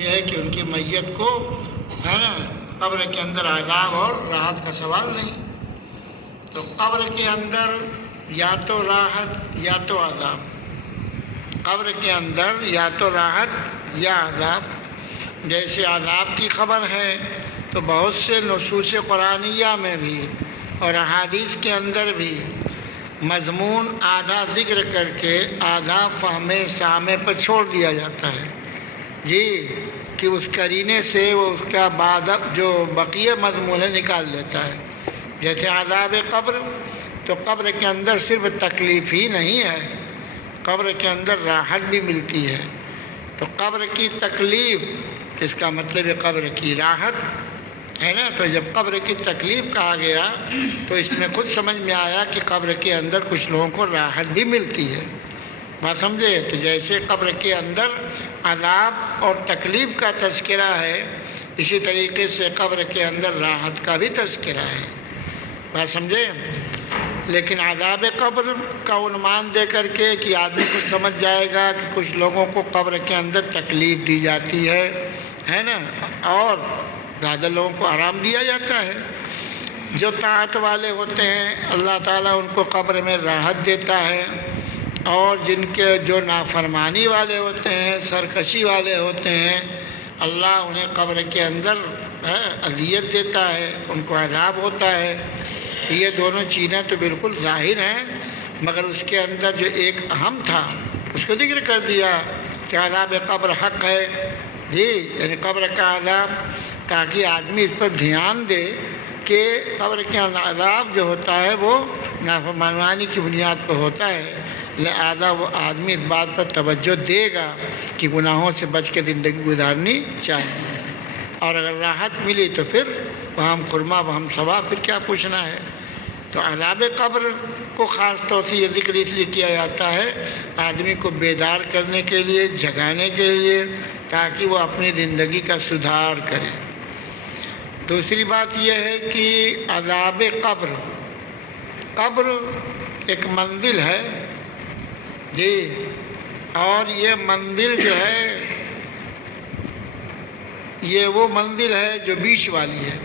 یہ ہے کہ ان کی میت کو ہے نا قبر کے اندر عذاب اور راحت کا سوال نہیں. تو قبر کے اندر یا تو راحت یا تو عذاب، قبر کے اندر یا تو راحت یا عذاب. جیسے عذاب کی خبر ہے تو بہت سے نصوص قرآنیہ میں بھی اور احادیث کے اندر بھی مضمون آدھا ذکر کر کے آدھا فہم سامع پر چھوڑ دیا جاتا ہے جی، کہ اس قرینے سے وہ اس کا بعد جو بقیہ مضمون نکال لیتا ہے. جیسے عذاب قبر، تو قبر کے اندر صرف تکلیف ہی نہیں ہے، قبر کے اندر راحت بھی ملتی ہے. تو قبر کی تکلیف اس کا مطلب ہے قبر کی راحت ہے نا. تو جب قبر کی تکلیف کہا گیا تو اس میں خود سمجھ میں آیا کہ قبر کے اندر کچھ لوگوں کو راحت بھی ملتی ہے. بات سمجھے؟ تو جیسے قبر کے اندر عذاب اور تکلیف کا تذکرہ ہے، اسی طریقے سے قبر کے اندر راحت کا بھی تذکرہ ہے. بات سمجھے؟ لیکن عذاب قبر کا عنوان دے کر کے کہ آدمی کو سمجھ جائے گا کہ کچھ لوگوں کو قبر کے اندر تکلیف دی جاتی ہے نا، اور زیادہ لوگوں کو آرام دیا جاتا ہے. جو طاعت والے ہوتے ہیں اللہ تعالیٰ ان کو قبر میں راحت دیتا ہے، اور جن کے جو نافرمانی والے ہوتے ہیں، سرکشی والے ہوتے ہیں، اللہ انہیں قبر کے اندر اذیت دیتا ہے، ان کو عذاب ہوتا ہے. یہ دونوں چیزیں تو بالکل ظاہر ہیں، مگر اس کے اندر جو ایک اہم تھا اس کو ذکر کر دیا کہ عذاب قبر حق ہے جی، یعنی قبر کا عذاب، تاکہ آدمی اس پر دھیان دے کہ قبر کے عذاب جو ہوتا ہے وہ نافرمانی کی بنیاد پر ہوتا ہے. لہذا وہ آدمی اس بات پر توجہ دے گا کہ گناہوں سے بچ کے زندگی گزارنی چاہیے. اور اگر راحت ملی تو پھر وہم خرما وہم ثواب، پھر کیا پوچھنا ہے. تو عذاب قبر کو خاص طور سے یہ ذکر اس لیے کیا جاتا ہے آدمی کو بیدار کرنے کے لیے، جگانے کے لیے، تاکہ وہ اپنی زندگی کا سدھار کرے. دوسری بات یہ ہے کہ عذاب قبر ایک منزل ہے جی، اور یہ منزل جو ہے یہ وہ منزل ہے جو بیچ والی ہے.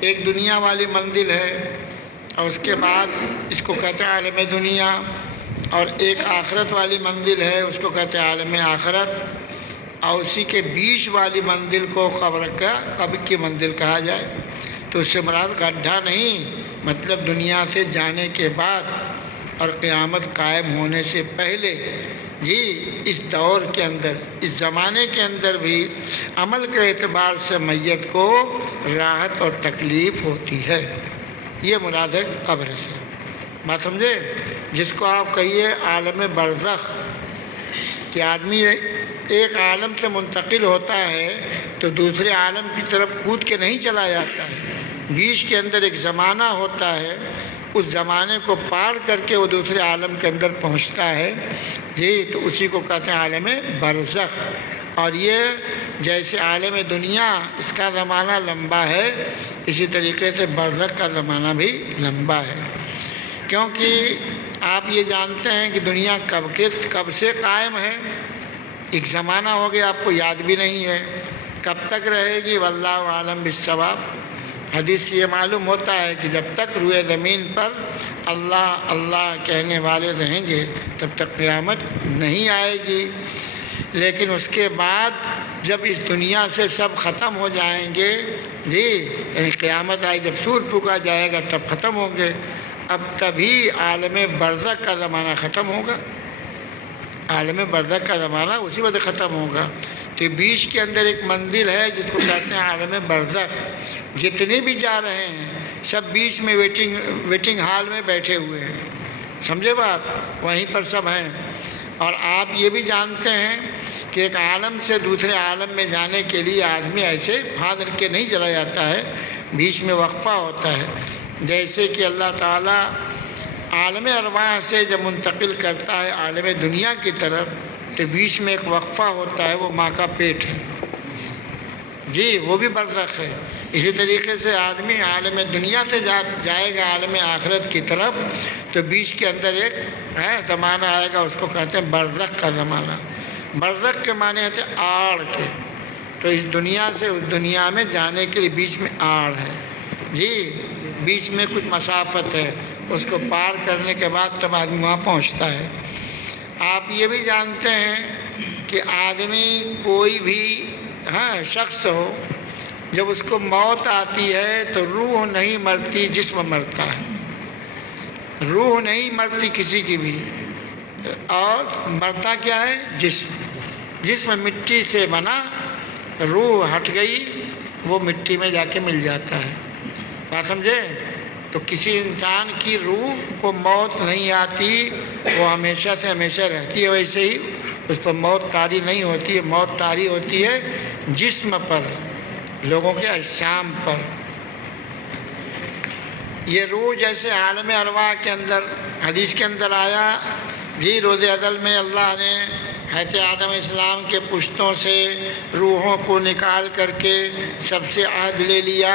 ایک دنیا والی منزل ہے اور اس کے بعد اس کو کہتے ہیں عالم دنیا، اور ایک آخرت والی منزل ہے اس کو کہتے ہیں عالم آخرت، اور اسی کے بیچ والی منزل کو قبر کی منزل کہا جائے. تو اس سے مراد گڈھا نہیں، مطلب دنیا سے جانے کے بعد اور قیامت قائم ہونے سے پہلے جی، اس دور کے اندر، اس زمانے کے اندر بھی عمل کے اعتبار سے میت کو راحت اور تکلیف ہوتی ہے. یہ مراد ہے قبر سے. بات سمجھے؟ جس کو آپ کہیے عالم برزخ، کہ آدمی ایک عالم سے منتقل ہوتا ہے تو دوسرے عالم کی طرف کود کے نہیں چلا جاتا ہے، بیچ کے اندر ایک زمانہ ہوتا ہے، اس زمانے کو پار کر کے وہ دوسرے عالم کے اندر پہنچتا ہے جی. تو اسی کو کہتے ہیں عالم برزخ. اور یہ جیسے عالم دنیا اس کا زمانہ لمبا ہے، اسی طریقے سے برزخ کا زمانہ بھی لمبا ہے. کیونکہ آپ یہ جانتے ہیں کہ دنیا کب سے قائم ہے. ایک زمانہ ہو گیا، آپ کو یاد بھی نہیں ہے کب تک رہے گی، واللہ عالم بالصواب. حدیث سے یہ معلوم ہوتا ہے کہ جب تک روئے زمین پر اللہ اللہ کہنے والے رہیں گے تب تک قیامت نہیں آئے گی. لیکن اس کے بعد جب اس دنیا سے سب ختم ہو جائیں گے جی، یعنی قیامت آئے، جب سور پھونکا جائے گا تب ختم ہوں گے. اب تبھی عالم برزخ کا زمانہ ختم ہوگا، عالم برزخ کا زمانہ اسی وقت ختم ہوگا. تو بیچ کے اندر ایک منزل ہے جس کو کہتے ہیں عالم برزخ. جتنے بھی جا رہے ہیں سب بیچ میں ویٹنگ ہال میں بیٹھے ہوئے ہیں، سمجھے بات؟ وہیں پر سب ہیں. اور آپ یہ بھی جانتے ہیں کہ ایک عالم سے دوسرے عالم میں جانے کے لیے آدمی ایسے پھاند کے نہیں چلا جاتا ہے، بیچ میں وقفہ ہوتا ہے. جیسے کہ اللہ تعالیٰ عالم ارواح سے جب منتقل کرتا ہے عالم دنیا کی طرف تو بیچ میں ایک وقفہ ہوتا ہے، وہ ماں کا پیٹ ہے جی، وہ بھی برزخ ہے. اسی طریقے سے آدمی عالم دنیا سے جائے گا عالم آخرت کی طرف تو بیچ کے اندر ایک زمانہ آئے گا، اس کو کہتے ہیں برزخ کا زمانہ. برزخ کے معنی ہوتے آڑ کے، تو اس دنیا سے اس دنیا میں جانے کے لیے بیچ میں آڑ ہے جی، بیچ میں کچھ مسافت ہے، اس کو پار کرنے کے بعد تب آدمی وہاں پہنچتا ہے۔ آپ یہ بھی جانتے ہیں کہ آدمی کوئی بھی شخص ہو، جب اس کو موت آتی ہے تو روح نہیں مرتی، جسم مرتا ہے۔ روح نہیں مرتی کسی کی بھی، اور مرتا کیا ہے؟ جسم۔ جسم مٹی سے بنا، روح ہٹ گئی، وہ مٹی میں جا کے مل جاتا ہے۔ بات سمجھے؟ تو کسی انسان کی روح کو موت نہیں آتی، وہ ہمیشہ سے ہمیشہ رہتی ہے، ویسے ہی اس پر موت طاری نہیں ہوتی ہے۔ موت طاری ہوتی ہے جسم پر، لوگوں کے اجسام پر۔ یہ روح جیسے عالم ارواح کے اندر، حدیث کے اندر آیا جی، روز عدل میں اللہ نے حضرت آدم علیہ السلام کے پشتوں سے روحوں کو نکال کر کے سب سے عہد لے لیا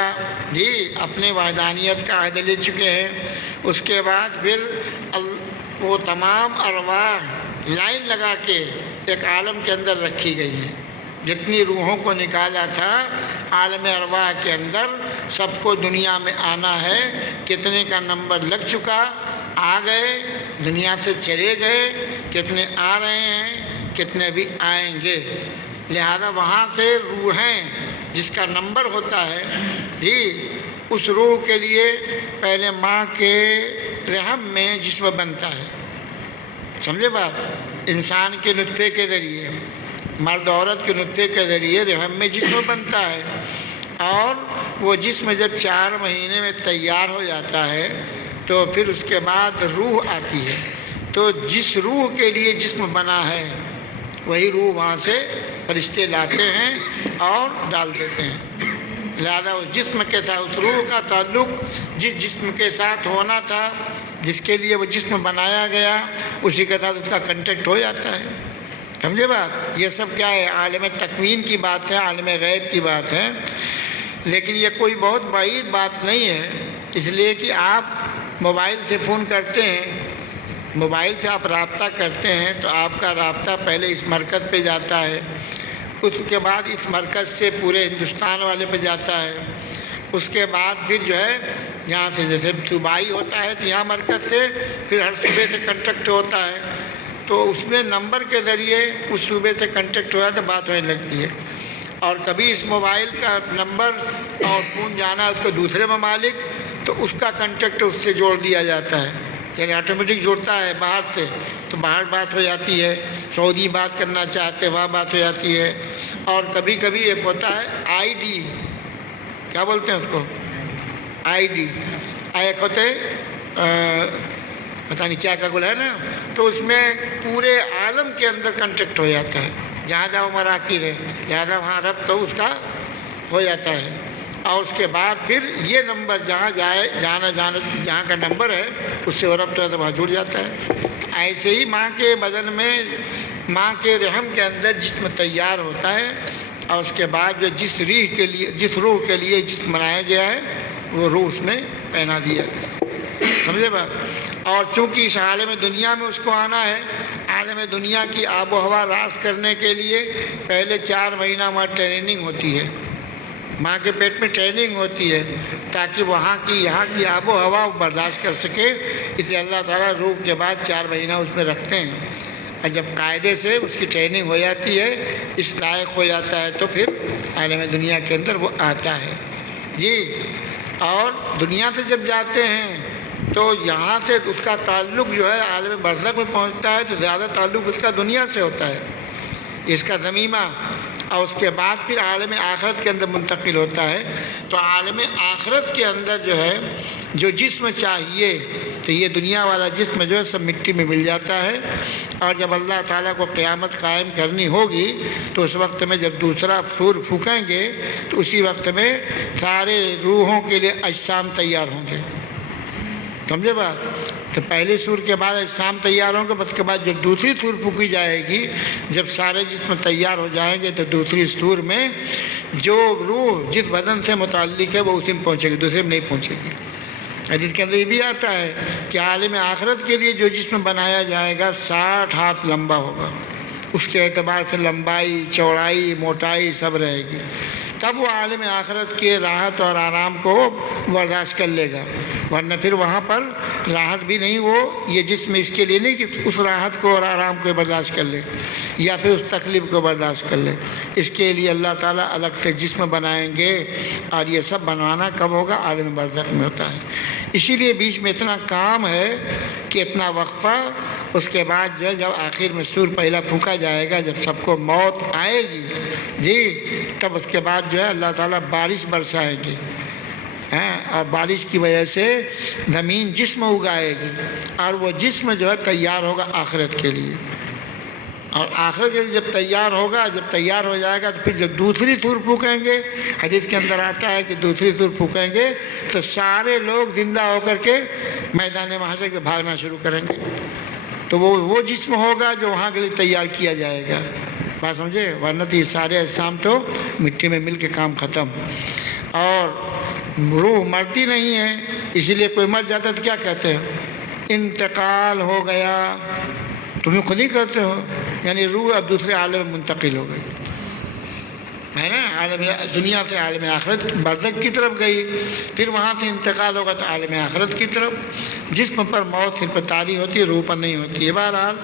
جی، اپنے وحدانیت کا عہد لے چکے ہیں۔ اس کے بعد پھر وہ تمام ارواح لائن لگا کے ایک عالم کے اندر رکھی گئی ہیں۔ جتنی روحوں کو نکالا تھا عالم ارواح کے اندر، سب کو دنیا میں آنا ہے۔ کتنے کا نمبر لگ چکا، آ گئے، دنیا سے چلے گئے، کتنے آ رہے ہیں، کتنے بھی آئیں گے۔ لہذا وہاں سے روحیں جس کا نمبر ہوتا ہے جی، اس روح کے لیے پہلے ماں کے رحم میں جسم بنتا ہے۔ سمجھے بات؟ انسان کے نطفے کے ذریعے، مرد عورت کے نطفے کے ذریعے رحم میں جسم بنتا ہے، اور وہ جسم جب 4 مہینے میں تیار ہو جاتا ہے تو پھر اس کے بعد روح آتی ہے۔ تو جس روح کے لیے جسم بنا ہے وہی روح وہاں سے فرشتے لاتے ہیں اور ڈال دیتے ہیں۔ لہذا اس جسم کے ساتھ، اس روح کا تعلق جس جسم کے ساتھ ہونا تھا، جس کے لیے وہ جسم بنایا گیا، اسی کے ساتھ اس کا کنٹیکٹ ہو جاتا ہے۔ سمجھے بات؟ یہ سب کیا ہے؟ عالم تکوین کی بات ہے، عالم غیب کی بات ہے۔ لیکن یہ کوئی بہت بعید بات نہیں ہے، اس لیے کہ آپ موبائل سے فون کرتے ہیں، موبائل سے آپ رابطہ کرتے ہیں، تو آپ کا رابطہ پہلے اس مرکز پہ جاتا ہے، اس کے بعد اس مرکز سے پورے ہندوستان والے پہ جاتا ہے، اس کے بعد پھر جو ہے یہاں سے جیسے صوبائی ہوتا ہے تو یہاں مرکز سے پھر ہر صوبے سے کنٹیکٹ ہوتا ہے، تو اس میں نمبر کے ذریعے اس صوبے سے کنٹیکٹ ہوا تو بات ہونے لگتی ہے۔ اور کبھی اس موبائل کا نمبر اور فون جانا ہے اس کو دوسرے ممالک، تو اس کا کنٹیکٹ اس سے جوڑ دیا جاتا ہے، یعنی آٹومیٹک جوڑتا ہے باہر سے، تو باہر بات ہو جاتی ہے، سعودی بات کرنا چاہتے وہاں بات ہو جاتی ہے۔ اور کبھی کبھی ایک ہوتا ہے آئی ڈی، کیا بولتے ہیں اس کو؟ آئی ڈی، ایک ہوتے پتہ نہیں کیا گل ہے نا، تو اس میں پورے عالم کے اندر کنٹیکٹ ہو جاتا ہے، جہاں جہاں مراکز ہے لہٰذا وہاں ربط تو اس کا ہو جاتا ہے۔ اور اس کے بعد پھر یہ نمبر جہاں جہاں کا نمبر ہے اس سے وہ ربط ہے تو وہاں جڑ جاتا ہے۔ ایسے ہی ماں کے بدن میں، ماں کے رحم کے اندر جسم تیار ہوتا ہے، اور اس کے بعد جو جس روح کے لیے جسم بنایا گیا ہے وہ روح اس میں پہنا دی جاتی ہے۔ سمجھے بات؟ اور چونکہ اس عالم دنیا میں اس کو آنا ہے، عالم دنیا کی آب و ہوا راس کرنے کے لیے پہلے 4 مہینہ وہاں ٹریننگ ہوتی ہے، ماں کے پیٹ میں ٹریننگ ہوتی ہے، تاکہ وہاں کی یہاں کی آب و ہوا برداشت کر سکے، اس لیے اللہ تعالیٰ روح کے بعد 4 مہینہ اس میں رکھتے ہیں، اور جب قاعدے سے اس کی ٹریننگ ہو جاتی ہے، اس لائق ہو جاتا ہے، تو پھر عالم دنیا کے اندر وہ آتا ہے جی۔ اور دنیا سے جب جاتے ہیں تو یہاں سے اس کا تعلق جو ہے عالم برزخ میں پہنچتا ہے، تو زیادہ تعلق اس کا دنیا سے ہوتا ہے، اس کا ضمیمہ، اور اس کے بعد پھر عالم آخرت کے اندر منتقل ہوتا ہے۔ تو عالم آخرت کے اندر جو ہے جو جسم چاہیے، تو یہ دنیا والا جسم جو ہے سب مٹی میں مل جاتا ہے، اور جب اللہ تعالیٰ کو قیامت قائم کرنی ہوگی تو اس وقت میں جب دوسرا سور پھونکیں گے تو اسی وقت میں سارے روحوں کے لیے اجسام تیار ہوں گے۔ سمجھے بات؟ تو پہلے سور کے بعد اجسام تیار ہوں گے، بس کے بعد جب دوسری سور پھونکی جائے گی، جب سارے جسم تیار ہو جائیں گے تو دوسری سور میں جو روح جس بدن سے متعلق ہے وہ اسی میں پہنچے گی، دوسرے میں نہیں پہنچے گی۔ حدیث کے اندر یہ بھی آتا ہے کہ عالم آخرت کے لیے جو جسم بنایا جائے گا 60 ہاتھ لمبا ہوگا، اس کے اعتبار سے لمبائی، چوڑائی، موٹائی سب رہے گی، تب وہ عالم آخرت کے راحت اور آرام کو برداشت کر لے گا، ورنہ پھر وہاں پر راحت بھی نہیں، وہ یہ جسم اس کے لیے نہیں کہ اس راحت کو اور آرام کو برداشت کر لے یا پھر اس تکلیف کو برداشت کر لے، اس کے لیے اللہ تعالیٰ الگ سے جسم بنائیں گے، اور یہ سب بنوانا کب ہوگا؟ عالم برزخ میں ہوتا ہے۔ اسی لیے بیچ میں اتنا کام ہے کہ اتنا وقفہ، اس کے بعد جو ہے جب آخر میں سور پہلا پھونکا جائے گا، جب سب کو موت آئے گی جی، تب اس کے بعد جو ہے اللہ تعالیٰ بارش برسائیں گے، اور بارش کی وجہ سے زمین جسم اگائے گی، اور وہ جسم جو ہے تیار ہوگا آخرت کے لیے، اور آخرت کے لیے جب تیار ہوگا، جب تیار ہو جائے گا تو پھر جب دوسری سور پھونکیں گے، حدیث کے اندر آتا ہے کہ دوسری سور پھونکیں گے تو سارے لوگ زندہ ہو کر کے میدان محشر سے بھاگنا شروع کریں گے، تو وہ جسم ہوگا جو وہاں کے لیے تیار کیا جائے گا، بات سمجھے؟ ورنہ تو یہ سارے اجسام تو مٹی میں مل کے کام ختم۔ اور روح مرتی نہیں ہے، اسی لیے کوئی مر جاتا تو کیا کہتے ہو؟ انتقال ہو گیا، تمہیں خود ہی کرتے ہو، یعنی روح اب دوسرے عالم میں منتقل ہو گئی ہے نا، عالم دنیا سے عالم آخرت برزخ کی طرف گئی، پھر وہاں سے انتقال ہوگا تو عالم آخرت کی طرف۔ جسم پر موت صرف طاری ہوتی ہے، روح پر نہیں ہوتی ہے۔ بہرحال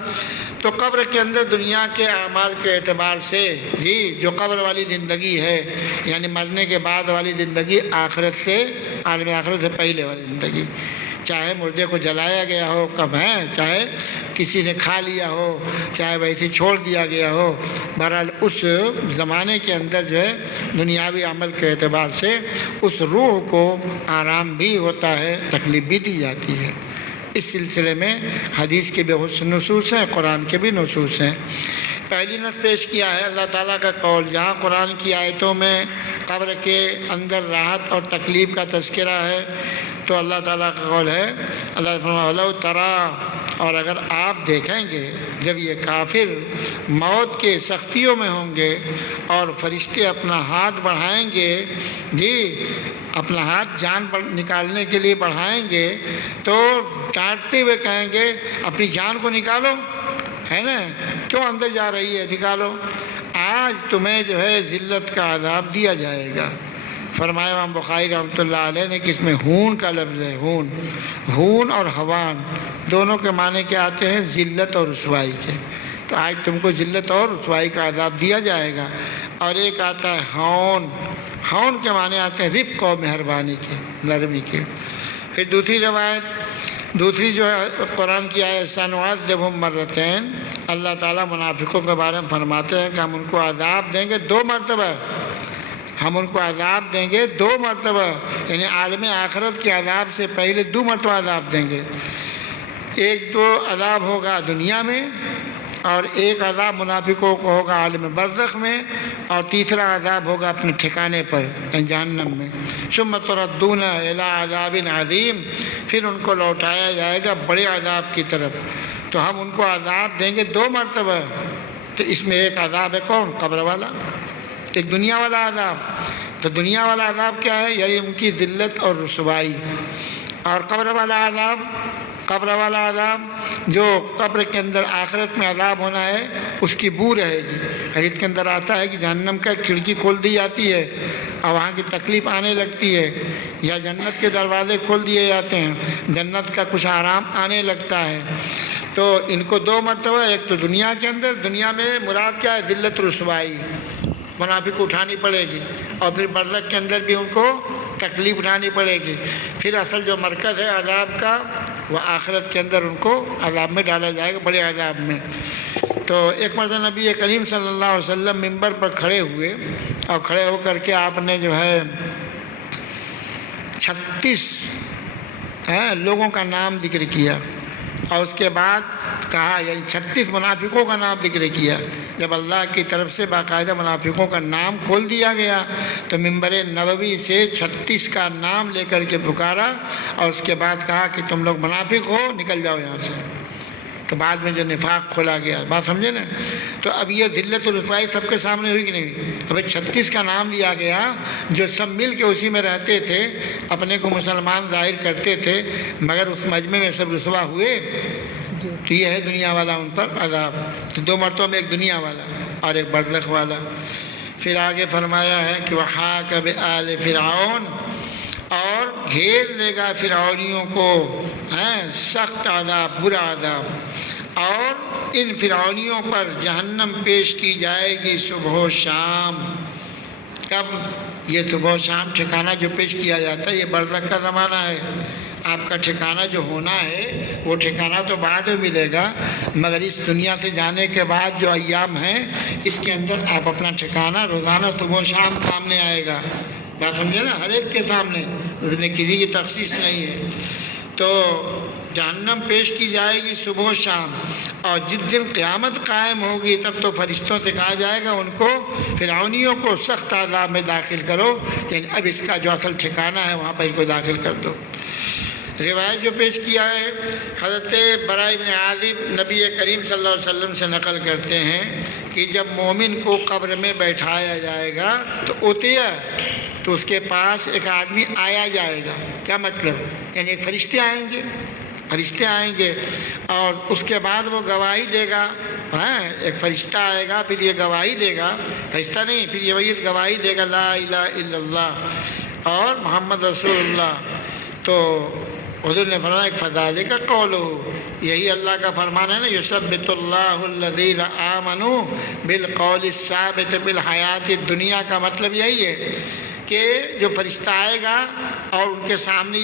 تو قبر کے اندر دنیا کے اعمال کے اعتبار سے جی، جو قبر والی زندگی ہے یعنی مرنے کے بعد والی زندگی، آخرت سے عالم آخرت سے پہلے والی زندگی، چاہے مردے کو جلایا گیا ہو کب ہے، چاہے کسی نے کھا لیا ہو، چاہے ویسے چھوڑ دیا گیا ہو، بہرحال اس زمانے کے اندر جو ہے دنیاوی عمل کے اعتبار سے اس روح کو آرام بھی ہوتا ہے، تکلیف بھی دی جاتی ہے۔ اس سلسلے میں حدیث کے بھی بہت سے نصوص ہیں، قرآن کے بھی نصوص ہیں۔ پہلی نص پیش کیا ہے اللہ تعالیٰ کا قول، جہاں قرآن کی آیتوں میں قبر کے اندر راحت اور تکلیف کا تذکرہ ہے تو اللہ تعالیٰ کا قول ہے، اللہ فرمایا وَلَوْ تَرَىٰ، اور اگر آپ دیکھیں گے جب یہ کافر موت کے سختیوں میں ہوں گے اور فرشتے اپنا ہاتھ بڑھائیں گے جی، اپنا ہاتھ جان نکالنے کے لیے بڑھائیں گے تو ڈانٹتے ہوئے کہیں گے اپنی جان کو نکالو، ہے نا، کیوں اندر جا رہی ہے، نکالو، آج تمہیں جو ہے ذلت کا عذاب دیا جائے گا۔ فرمایا امام بخاری رحمۃ اللہ علیہ نے کہ اس میں ہون کا لفظ ہے، ہون اور ہوان دونوں کے معنی کیا آتے ہیں؟ ذلت اور رسوائی کے، تو آج تم کو ذلت اور رسوائی کا عذاب دیا جائے گا۔ اور ایک آتا ہے ہون کے معنی آتے ہیں رفق اور مہربانی کے، نرمی کے۔ پھر دوسری روایت، دوسری جو ہے قرآن کی آیت سنعذبہم مرتین، اللہ تعالیٰ منافقوں کے بارے میں فرماتے ہیں کہ ہم ان کو عذاب دیں گے 2 مرتبہ، ہم ان کو عذاب دیں گے 2 مرتبہ، یعنی عالم آخرت کے عذاب سے پہلے 2 مرتبہ عذاب دیں گے۔ ایک تو عذاب ہوگا دنیا میں، اور ایک عذاب منافقوں کو ہوگا عالم برزخ میں، اور تیسرا عذاب ہوگا اپنے ٹھکانے پر جہنم میں۔ ثم تردون الی عذاب عظیم، پھر ان کو لوٹایا جائے گا بڑے عذاب کی طرف، تو ہم ان کو عذاب دیں گے 2 مرتبہ۔ تو اس میں ایک عذاب ہے کون؟ قبر والا، ایک دنیا والا عذاب۔ تو دنیا والا عذاب کیا ہے؟ یعنی ان کی ذلت اور رسوائی۔ اور قبر والا عذاب جو قبر کے اندر آخرت میں عذاب ہونا ہے، اس کی بو رہے گی۔ حدیث کے اندر آتا ہے کہ جہنم کا کھڑکی کھول دی جاتی ہے اور وہاں کی تکلیف آنے لگتی ہے، یا جنت کے دروازے کھول دیے جاتے ہیں، جنت کا کچھ آرام آنے لگتا ہے۔ تو ان کو 2 مرتبہ، ایک تو دنیا کے اندر، دنیا میں مراد کیا ہے؟ ذلت رسوائی منافق کو اٹھانی پڑے گی، اور پھر برزخ کے اندر بھی ان کو تکلیف اٹھانی پڑے گی۔ پھر اصل جو مرکز ہے عذاب کا، وہ آخرت کے اندر ان کو عذاب میں ڈالا جائے گا، بڑے عذاب میں۔ تو ایک مرتبہ نبی کریم صلی اللہ علیہ وسلم منبر پر کھڑے ہوئے، اور کھڑے ہو کر کے آپ نے جو ہے 36 لوگوں کا نام ذکر کیا، اور اس کے بعد کہا، یعنی 36 منافقوں کا نام ذکر کیا۔ جب اللہ کی طرف سے باقاعدہ منافقوں کا نام کھول دیا گیا تو منبر نبوی سے 36 کا نام لے کر کے پکارا، اور اس کے بعد کہا کہ تم لوگ منافق ہو، نکل جاؤ یہاں سے۔ تو بعد میں جو نفاق کھولا گیا، بات سمجھے نا؟ تو اب یہ ذلت و رسوائی سب کے سامنے ہوئی کہ نہیں ہوئی؟ اب 36 کا نام لیا گیا جو سب مل کے اسی میں رہتے تھے، اپنے کو مسلمان ظاہر کرتے تھے، مگر اس مجمع میں سب رسوا ہوئے۔ تو یہ ہے دنیا والا ان پر عذاب۔ تو 2 مرتبہ میں ایک دنیا والا اور ایک برزخ والا۔ پھر آگے فرمایا ہے کہ وَحَاقَ بِآلِ فِرْعَوْنَ، اور گھیر لے گا فرعونیوں کو سخت عذاب، برا عذاب، اور ان فرعونیوں پر جہنم پیش کی جائے گی صبح و شام۔ کب؟ یہ صبح و شام ٹھکانہ جو پیش کیا جاتا ہے یہ برزخ کا زمانہ ہے۔ آپ کا ٹھکانہ جو ہونا ہے وہ ٹھکانہ تو بعد میں ملے گا، مگر اس دنیا سے جانے کے بعد جو ایام ہیں اس کے اندر آپ اپنا ٹھکانہ روزانہ صبح و شام سامنے آئے گا۔ بات سمجھے نا؟ ہر ایک کے سامنے، اس میں کسی کی تخصیص نہیں ہے۔ تو جہنم پیش کی جائے گی صبح و شام، اور جس دن قیامت قائم ہوگی تب تو فرشتوں سے کہا جائے گا ان کو، فرعونیوں کو سخت عذاب میں داخل کرو، یعنی اب اس کا جو اصل ٹھکانہ ہے وہاں پر ان کو داخل کر دو۔ روایت جو پیش کیا ہے حضرت براء بن عازب نبی کریم صلی اللہ علیہ وسلم سے نقل کرتے ہیں کہ جب مومن کو قبر میں بیٹھایا جائے گا تو اتیا، تو اس کے پاس ایک آدمی آیا جائے گا۔ کیا مطلب؟ یعنی ایک فرشتے آئیں گے اور اس کے بعد وہ گواہی دے گا۔ ایک فرشتہ آئے گا، پھر یہ گواہی دے گا، فرشتہ نہیں، پھر یہ وہی گواہی دے گا لا الہ الا اللہ اور محمد رسول اللہ۔ تو حضور نے فرمایا ایک فضائل کا قول ہو، یہی اللہ کا فرمان ہے نا، یثبت اللہ الذین آمنوا بالقول الثابت بالحیات الدنیا، کا مطلب یہی ہے کہ جو فرشتہ آئے گا اور ان کے سامنے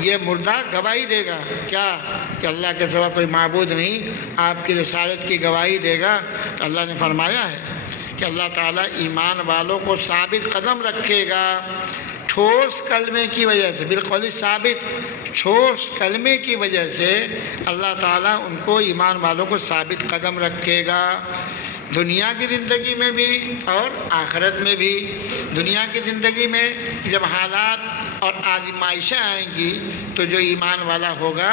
یہ مردہ گواہی دے گا، کیا؟ کہ اللہ کے سوا کوئی معبود نہیں، آپ کی رسالت کی گواہی دے گا۔ تو اللہ نے فرمایا ہے کہ اللہ تعالیٰ ایمان والوں کو ثابت قدم رکھے گا ٹھوس کلمے کی وجہ سے، بالقول ثابت، ٹھوس کلمے کی وجہ سے اللہ تعالیٰ ان کو، ایمان والوں کو ثابت قدم رکھے گا، دنیا کی زندگی میں بھی اور آخرت میں بھی۔ دنیا کی زندگی میں جب حالات اور آزمائشیں آئیں گی تو جو ایمان والا ہوگا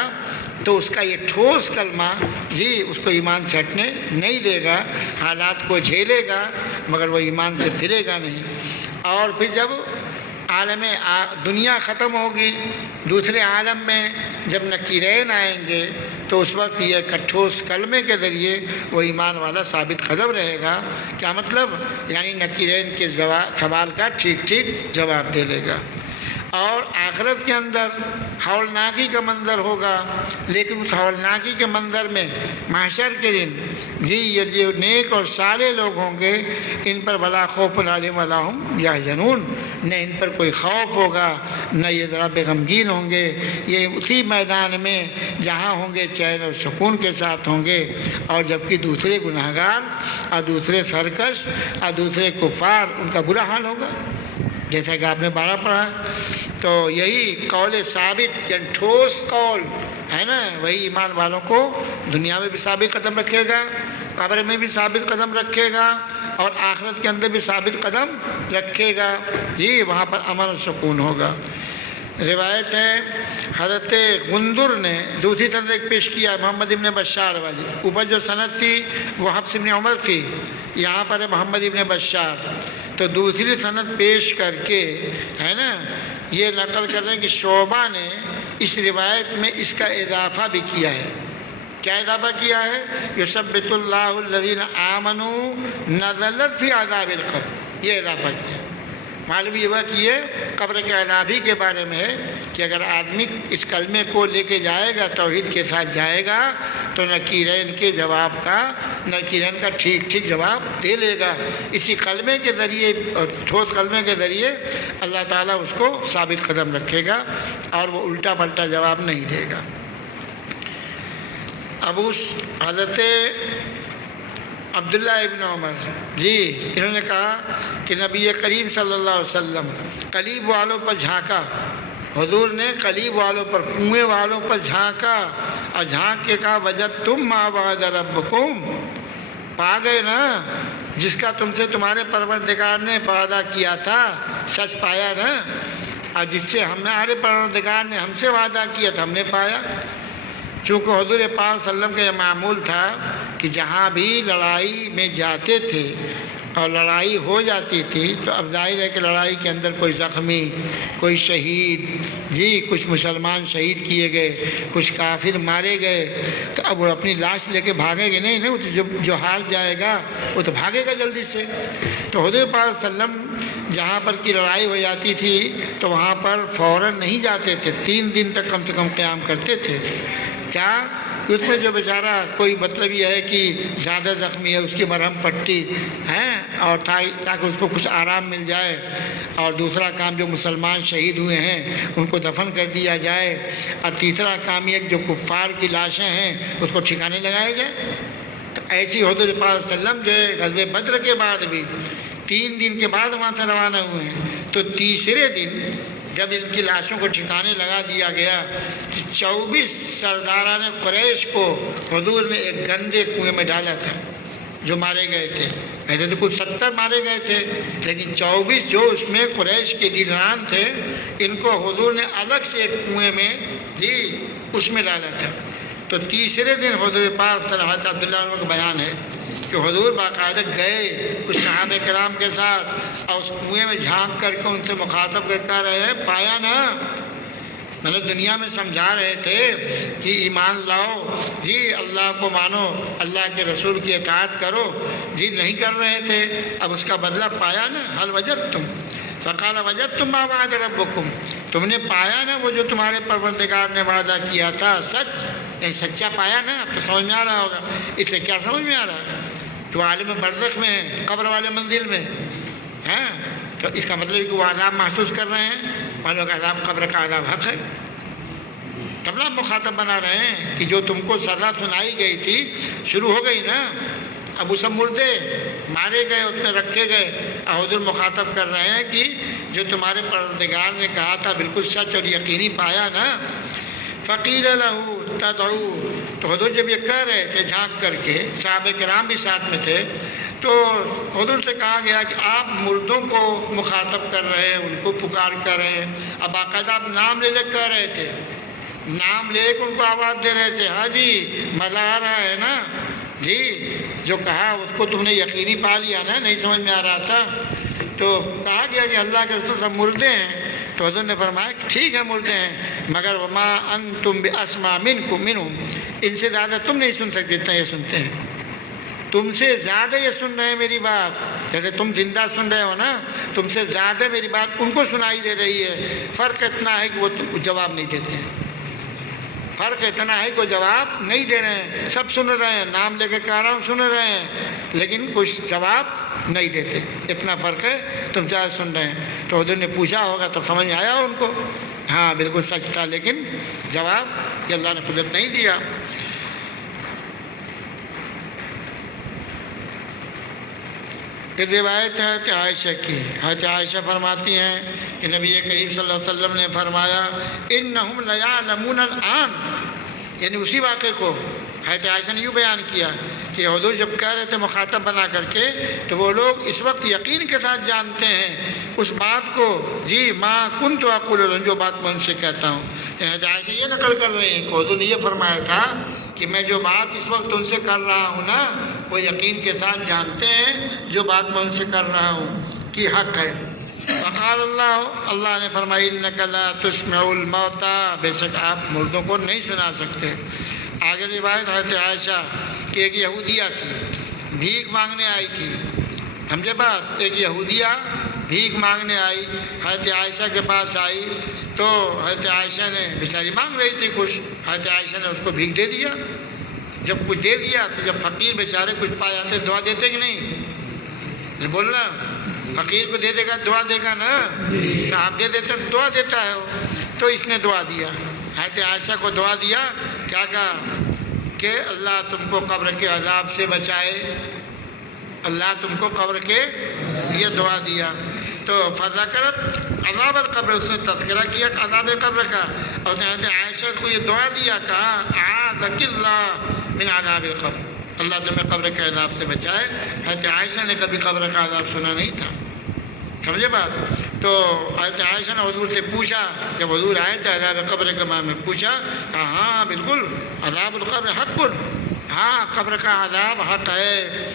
تو اس کا یہ ٹھوس کلمہ اس کو ایمان سے ہٹنے نہیں دے گا، حالات کو جھیلے گا مگر وہ ایمان سے پھرے گا نہیں۔ اور پھر جب عالم دنیا ختم ہوگی، دوسرے عالم میں جب نکیرین آئیں گے تو اس وقت یہ ٹھوس کلمے کے ذریعے وہ ایمان والا ثابت قدم رہے گا۔ کیا مطلب؟ یعنی نکیرین کے سوال کا ٹھیک جواب دے لے گا۔ اور آخرت کے اندر ہولناکی کا منظر ہوگا، لیکن اس ہولناکی کے منظر میں محشر کے دن یہ جو نیک اور صالح لوگ ہوں گے ان پر ولا خوف علیہم ولا هم یحزنون، نہ ان پر کوئی خوف ہوگا نہ یہ ذرا بے غمگین ہوں گے، یہ اسی میدان میں جہاں ہوں گے چین اور سکون کے ساتھ ہوں گے۔ اور جبکہ دوسرے گناہگار اور دوسرے سرکش اور دوسرے کفار ان کا برا حال ہوگا، جیسا کہ آپ نے 12 پڑھا۔ تو یہی قول ثابت یعنی ٹھوس قول ہے نا، وہی ایمان والوں کو دنیا میں بھی ثابت قدم رکھے گا، قبر میں بھی ثابت قدم رکھے گا اور آخرت کے اندر بھی ثابت قدم رکھے گا، وہاں پر امن و سکون ہوگا۔ روایت ہے حضرت غندر نے دوسری سند ایک پیش کیا محمد ابن بشار والی، اوپر جو سند تھی وہ حفص ابن عمر تھی، یہاں پر ہے محمد ابن بشار۔ تو دوسری سند پیش کر کے ہے نا یہ نقل کر رہے ہیں کہ شعبہ نے اس روایت میں اس کا اضافہ بھی کیا ہے۔ کیا اضافہ کیا ہے؟ یثبت اللہ الذین آمنوا نزلت فی عذاب القبر، یہ اضافہ کیا۔ معلوم یہ ہوا کہ یہ قبر کے عذاب ہی کے بارے میں ہے کہ اگر آدمی اس کلمے کو لے کے جائے گا، توحید کے ساتھ جائے گا تو نکیرین کے جواب کا، نکیرین کا ٹھیک جواب دے لے گا۔ اسی کلمے کے ذریعے، ٹھوس کلمے کے ذریعے اللہ تعالیٰ اس کو ثابت قدم رکھے گا اور وہ الٹا پلٹا جواب نہیں دے گا۔ حضرت عبداللہ ابن عمر انہوں نے کہا کہ نبی کریم صلی اللہ علیہ وسلم قلیب والوں پر جھانکا، حضور نے قلیب والوں پر، کنویں والوں پر جھانکا اور جھانک کے کہا وجدتم ما وعد ربکم، پا گئے نا جس کا تم سے تمہارے پروردگار نے وعدہ کیا تھا، سچ پایا نا، اور جس سے ہمارے پروردگار نے ہم سے وعدہ کیا تھا ہم نے پایا۔ چونکہ حضور پاک صلی اللہ علیہ وسلم کا یہ معمول تھا کہ جہاں بھی لڑائی میں جاتے تھے اور لڑائی ہو جاتی تھی تو اب ظاہر ہے کہ لڑائی کے اندر کوئی زخمی، کوئی شہید، جی کچھ مسلمان شہید کیے گئے، کچھ کافر مارے گئے، تو اب وہ اپنی لاش لے کے بھاگیں گے نہیں، وہ تو جو ہار جائے گا وہ تو بھاگے گا جلدی سے۔ تو حضور پاک صلی اللہ علیہ وسلم جہاں پر کی لڑائی ہو جاتی تھی تو وہاں پر فوراً نہیں جاتے تھے، 3 دن تک کم سے کم قیام کرتے تھے۔ کیا اس میں جو بیچارہ کوئی مطلب یہ ہے کہ زیادہ زخمی ہے، اس کی مرہم پٹی ہیں اور تاکہ اس کو کچھ آرام مل جائے، اور دوسرا کام جو مسلمان شہید ہوئے ہیں ان کو دفن کر دیا جائے، اور تیسرا کام یہ جو کفار کی لاشیں ہیں اس کو ٹھکانے لگائے جائے۔ تو ایسی حضور پاک صلی اللہ علیہ وسلم جو ہے غزوہ بدر کے بعد بھی 3 دن کے بعد وہاں سے روانہ ہوئے ہیں، تو تیسرے دن جب ان کی لاشوں کو ٹھکانے لگا دیا گیا تو 24 سرداران قریش کو حضور نے ایک گندے کنویں میں ڈالا تھا جو مارے گئے تھے۔ ایسے تو کل 70 مارے گئے تھے، لیکن 24 جو اس میں قریش کے لیڈران تھے ان کو حضور نے الگ سے ایک کنویں میں اس میں ڈالا تھا۔ تو تیسرے دن حضور پاک صلی اللہ علیہ وسلم عبداللہ عنہ کا بیان ہے کہ حضور باقاعدہ گئے کچھ صحابہ کرام کے ساتھ اور اس کنویں میں جھانک کر کے ان سے مخاطب کرتا رہے، پایا نا، مطلب دنیا میں سمجھا رہے تھے کہ ایمان لاؤ، جی اللہ کو مانو، اللہ کے رسول کی اطاعت کرو، جی نہیں کر رہے تھے، اب اس کا بدلہ پایا نا، حل وجدتم فقال وجدتم ما وعد ربکم، تم نے پایا نا وہ جو تمہارے پروردگار نے وعدہ کیا تھا، سچ، یعنی سچا پایا نا۔ اب تو سمجھ میں آ رہا ہوگا، اس سے کیا سمجھ میں آ رہا ہے؟ تو عالم برزخ میں ہے، قبر والے منزل میں ہیں، تو اس کا مطلب کہ وہ عذاب محسوس کر رہے ہیں، والوں کا عذاب قبر کا عذاب حق ہے۔ تب آپ مخاطب بنا رہے ہیں کہ جو تم کو سزا سنائی گئی تھی شروع ہو گئی نا، اب وہ سب مردے مارے گئے، اس میں رکھے گئے، حضور مخاطب کر رہے ہیں کہ جو تمہارے پروردگار نے کہا تھا بالکل سچ اور یقینی پایا نا۔ فقیل لہ تدعو، تو حضور جب یہ کہہ رہے تھے جھانک کر کے، صحابہ کرام بھی ساتھ میں تھے، تو حضور سے کہا گیا کہ آپ مردوں کو مخاطب کر رہے ہیں، ان کو پکار کر رہے ہیں، اب باقاعدہ آپ نام لے لے کہہ رہے تھے، نام لے کے ان کو آواز دے رہے تھے، ہاں جی مزہ آ رہا ہے نا، جی جو کہا اس کو تم نے یقینی پا لیا نا، نہیں سمجھ میں آ رہا تھا۔ تو کہا گیا کہ اللہ کے رسول سب مردے ہیں، تو حضور نے فرمایا کہ ٹھیک ہے مردے ہیں، مگر وما انتم باسمع منہم، ان سے زیادہ تم نہیں سن سکتے جتنا یہ سنتے ہیں، تم سے زیادہ یہ سن رہے ہیں میری بات، جیسے تم زندہ سن رہے ہو نا، تم سے زیادہ میری بات ان کو سنائی دے رہی ہے۔ فرق اتنا ہے کہ وہ جواب نہیں دیتے ہیں، فرق اتنا ہے کہ وہ جواب نہیں دے رہے ہیں، سب سن رہے ہیں، نام لے کے کہہ رہا ہوں سن رہے ہیں، لیکن کچھ جواب نہیں دیتے، اتنا فرق ہے، تم زیادہ سن رہے ہیں۔ تو حضور نے پوچھا ہوگا تو سمجھ آیا ان کو، ہاں بالکل سچ تھا، لیکن جواب یہ اللہ نے قدرت نہیں دیا۔ پھر روایت ہے حضرت عائشہ کی، حضرت عائشہ فرماتی ہیں کہ نبی کریم صلی اللہ علیہ وسلم نے فرمایا انہم لیعلمون الآن، یعنی اسی واقعے کو حضرت عائشہ نے یوں بیان کیا کہ حضور جب کہہ رہے تھے مخاطب بنا کر کے، تو وہ لوگ اس وقت یقین کے ساتھ جانتے ہیں اس بات کو، جی ما کنت اقول لہم، جو بات میں ان سے کہتا ہوں۔ حضرت عائشہ یہ نقل کر رہے ہیں کہ حضور نے یہ فرمایا تھا کہ میں جو بات اس وقت ان سے کر رہا ہوں نا، وہ یقین کے ساتھ جانتے ہیں جو بات میں ان سے کر رہا ہوں کہ حق ہے۔ وقال اللہ نے فرمایا انک لا تسمع الموتى، بے شک آپ مردوں کو نہیں سنا سکتے۔ آگے روایت حضرت عائشہ کہ ایک یہودیہ تھی، بھیک مانگنے آئی تھی، سمجھے بات، ایک یہودیہ بھیک مانگنے آئی، حضرت عائشہ کے پاس آئی، تو حضرت عائشہ نے، بیچاری مانگ رہی تھی کچھ، حضرت عائشہ نے اس کو بھیک دے دیا۔ جب کچھ دے دیا تو جب فقیر بیچارے کچھ پا جاتے دعا دیتے کہ نہیں؟ بولنا فقیر کو دے دے گا دعا دے گا نا، تو آپ دے دیتے دعا دیتا ہے وہ، تو اس نے دعا دیا، حضرت عائشہ کو دعا دیا، کیا کہا کہ اللہ تم کو قبر کے عذاب سے بچائے، اللہ تم کو قبر کے، یہ دعا دیا۔ تو فذکرت عذاب القبر، اس نے تذکرہ کیا عذاب قبر کا، اور حضرت عائشہ کو یہ دعا دیا، کہا اعاذک اللہ من عذاب القبر، اللہ تمہیں قبر کے عذاب سے بچائے۔ حضرت عائشہ نے کبھی قبر کا عذاب سنا نہیں تھا، سمجھے بات؟ تو حضرت عائشہ نے حضور سے پوچھا، جب حضور آئے تو عذاب قبر کے بارے میں پوچھا، کہا ہاں بالکل عذاب القبر حق، ہاں قبر کا عذاب حق ہے۔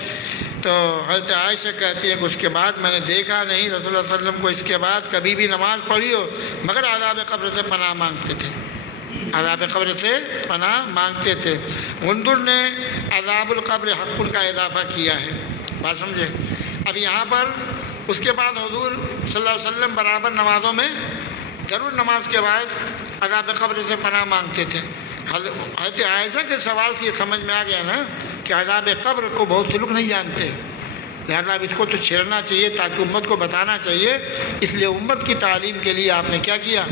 تو حضرت عائشہ کہتی ہے کہ اس کے بعد میں نے دیکھا نہیں رسول اللہ صلی اللہ علیہ وسلم کو اس کے بعد کبھی بھی نماز پڑھی ہو مگر عذاب قبر سے پناہ مانگتے تھے، عذاب قبر سے پناہ مانگتے تھے۔ غندر نے عذاب القبر حق کا اضافہ کیا ہے، بات سمجھے؟ اب یہاں پر اس کے بعد حضور صلی اللہ علیہ وسلم برابر نمازوں میں ضرور نماز کے بعد عذاب قبر سے پناہ مانگتے تھے۔ حضرت عائشہ کے سوال سے یہ سمجھ میں آ گیا نا کہ عذاب قبر کو بہت سے لوگ نہیں جانتے، لہذا اب اس کو تو چھیڑنا چاہیے تاکہ امت کو بتانا چاہیے، اس لیے امت کی تعلیم کے لیے آپ نے کیا کیا،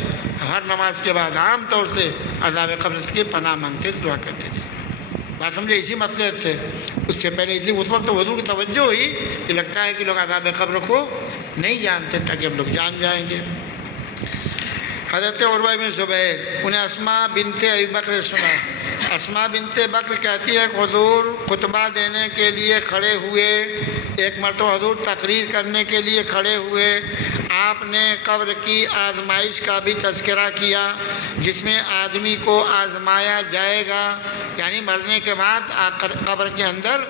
ہر نماز کے بعد عام طور سے عذاب قبر کی پناہ مانگتے دعا کرتے تھے۔ بات سمجھے؟ اسی مسئلے سے اس سے پہلے اس وقت حضور کی توجہ ہوئی کہ لگتا ہے کہ لوگ عذاب قبر کو نہیں جانتے، تاکہ اب لوگ جان جائیں گے۔ حضرت عروہ بن زبیر انہیں اسماء بنت ابی بکر سنا، اسماء بنت بکر کہتی ہے کہ حضور خطبہ دینے کے لیے کھڑے ہوئے، ایک مرتبہ حضور تقریر کرنے کے لیے کھڑے ہوئے، آپ نے قبر کی آزمائش کا بھی تذکرہ کیا جس میں آدمی کو آزمایا جائے گا، یعنی مرنے کے بعد قبر کے اندر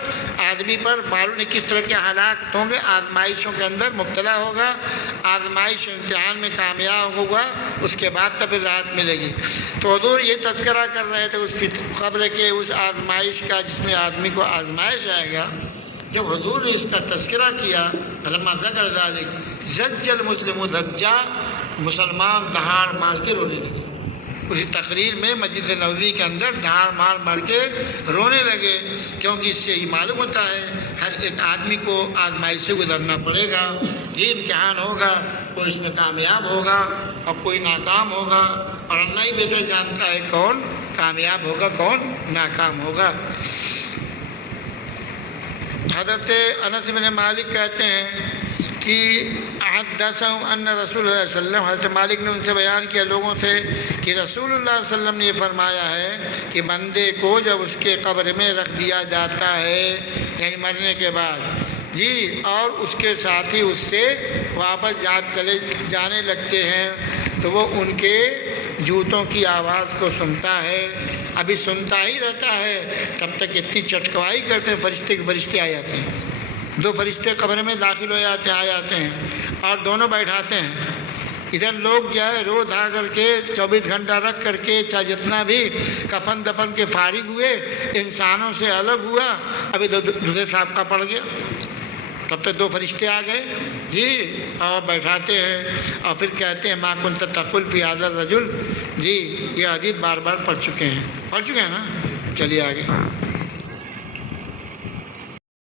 آدمی پر معلوم نہیں کس طرح کے حالات ہوں گے، آزمائشوں کے اندر مبتلا ہوگا، آزمائش امتحان میں کامیاب ہوگا، اس کے بعد تب راحت ملے گی۔ تو حضور یہ تذکرہ کر رہے تھے اس کی قبر کے اس آزمائش کا جس میں آدمی کو آزمائش آئے گا۔ جب حضور نے اس کا تذکرہ کیا، فلما ذکر ذلک زج المسلم زجا، مسلمان دہاڑ مار کے رونے لگے، اس تقریر میں مسجد نبوی کے اندر دھاڑ مار کے رونے لگے، کیونکہ اس سے یہ معلوم ہوتا ہے ہر ایک آدمی کو آزمائش سے گزرنا پڑے گا، یہ امتحان ہوگا، کوئی اس میں کامیاب ہوگا اور کوئی ناکام ہوگا، اور اللہ ہی بہتر جانتا ہے کون کامیاب ہوگا کون ناکام ہوگا۔ حضرت انس بن مالک کہتے ہیں کہ حدثهم ان رسول اللہ صلی اللہ علیہ وسلم، حضرت مالک نے ان سے بیان کیا لوگوں سے کہ رسول اللہ صلی اللہ علیہ وسلم نے یہ فرمایا ہے کہ بندے کو جب اس کے قبر میں رکھ دیا جاتا ہے یعنی مرنے کے بعد جی، اور اس کے ساتھی اس سے واپس چلے جانے لگتے ہیں تو وہ ان کے جوتوں کی آواز کو سنتا ہے، ابھی سنتا ہی رہتا ہے تب تک اتنی چٹکوائی کرتے ہیں فرشتے آ جاتے ہیں، دو فرشتے قبر میں داخل ہو جاتے ہیں، آ جاتے ہیں اور دونوں بیٹھاتے ہیں۔ ادھر لوگ جو ہے رو دھا کر کے 24 گھنٹہ رکھ کر کے چاہے جتنا بھی کفن دفن کے فارغ ہوئے، انسانوں سے الگ ہوا، ابھی دوسرے صاحب کا پڑ گیا، تب تک دو فرشتے آ گئے جی اور بیٹھاتے ہیں اور پھر کہتے ہیں ما کنت تقول فی ھذا الرجل، جی یہ حدیث بار بار پڑھ چکے ہیں نا، چلیے آگے۔